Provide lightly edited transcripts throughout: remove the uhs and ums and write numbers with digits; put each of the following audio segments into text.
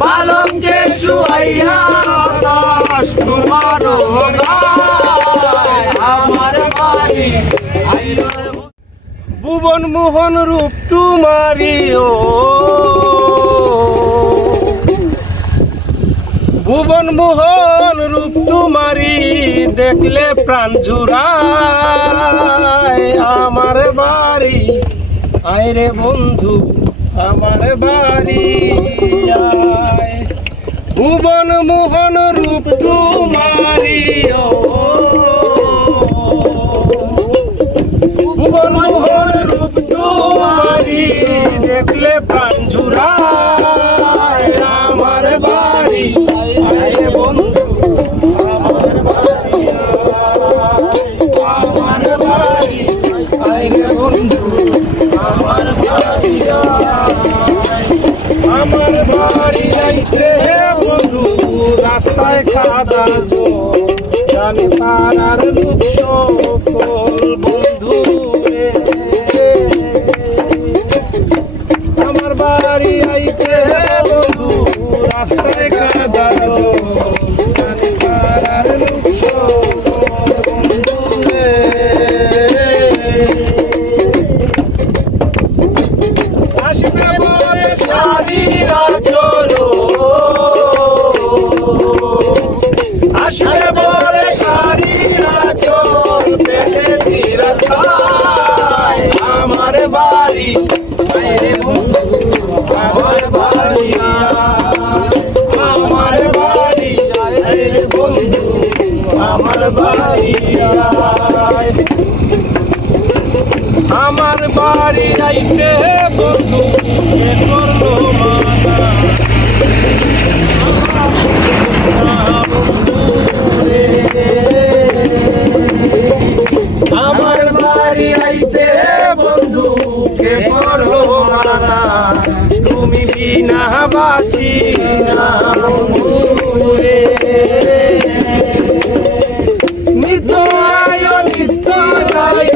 পালঙ্কে শুয়াইয়া বাতাস তোমার গায় আমার বাড়ি ভুবন মোহন রূপ তোমারি ও ভুবন মোহন রূপ তোমারি দেখলে প্রাণ জুড়ায় আমার বাড়ি আয় রে বন্ধু আমার বাড়ি আয় ভুবন মোহন রূপ তোমারি ও ভুবন মোহন রূপ তোমারি দেখলে প্রাণ জুড়ায় আমার বাড়ি আয় বন্ধু আমার বাড়ি আমার বাড়ি আয় বন্ধু আমার বাড়ি আমার বাড়ি যাইতে বন্ধু রাস্তায় কাদা জানি পাড়ার লোক সকল বন্ধু আমার বাড়ি আইতে বন্ধু রাস্তায় কাদা জানি পাড়ার লোক সকল বন্ধু আসবে বলে শাদিরা চলো আসবে বলে শাদিরা চল পেলেছি রাস্তায় আমার বাড়ি আরে বন্ধু আমার বাড়ি আমার বাড়ি আরে বন্ধু আমার বাড়ি আমার বাড়ি আইতে বন্ধু করলো মানা আমার বাড়ি আইতে বন্ধু কে করলো মানা তুমি বিনা বাঁচি না রে নিত্য আয় নিত্য আয়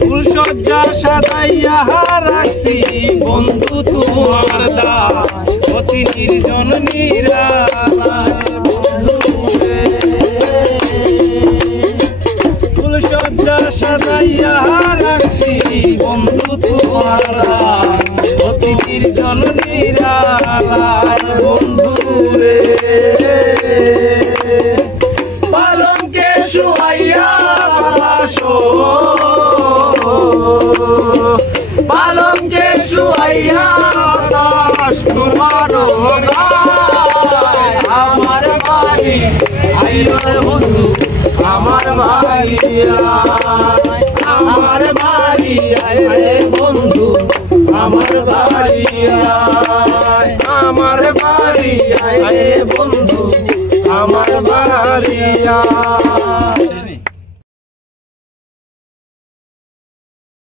ফুলসজ্জা সাজাইয়া রাখছি বন্ধু তোমার দায় অতি নির্জন নিরালায় ফুলসজ্জা সাজাইয়া রাখছি বন্ধু তোমার দায় অতি নির্জন নিরালায় বন্ধু রে পালঙ্কে শুয়াইয়া বাতাস পালঙ্কে শুয়াইয়া বাতাস তোমার গায় আমার বাড়ি আইরে বন্ধু আমার বাড়ি আমার বাড়ি আইরে বন্ধু আমার বাড়ি আমার বাড়ি আইরে বন্ধু আমার বাড়ি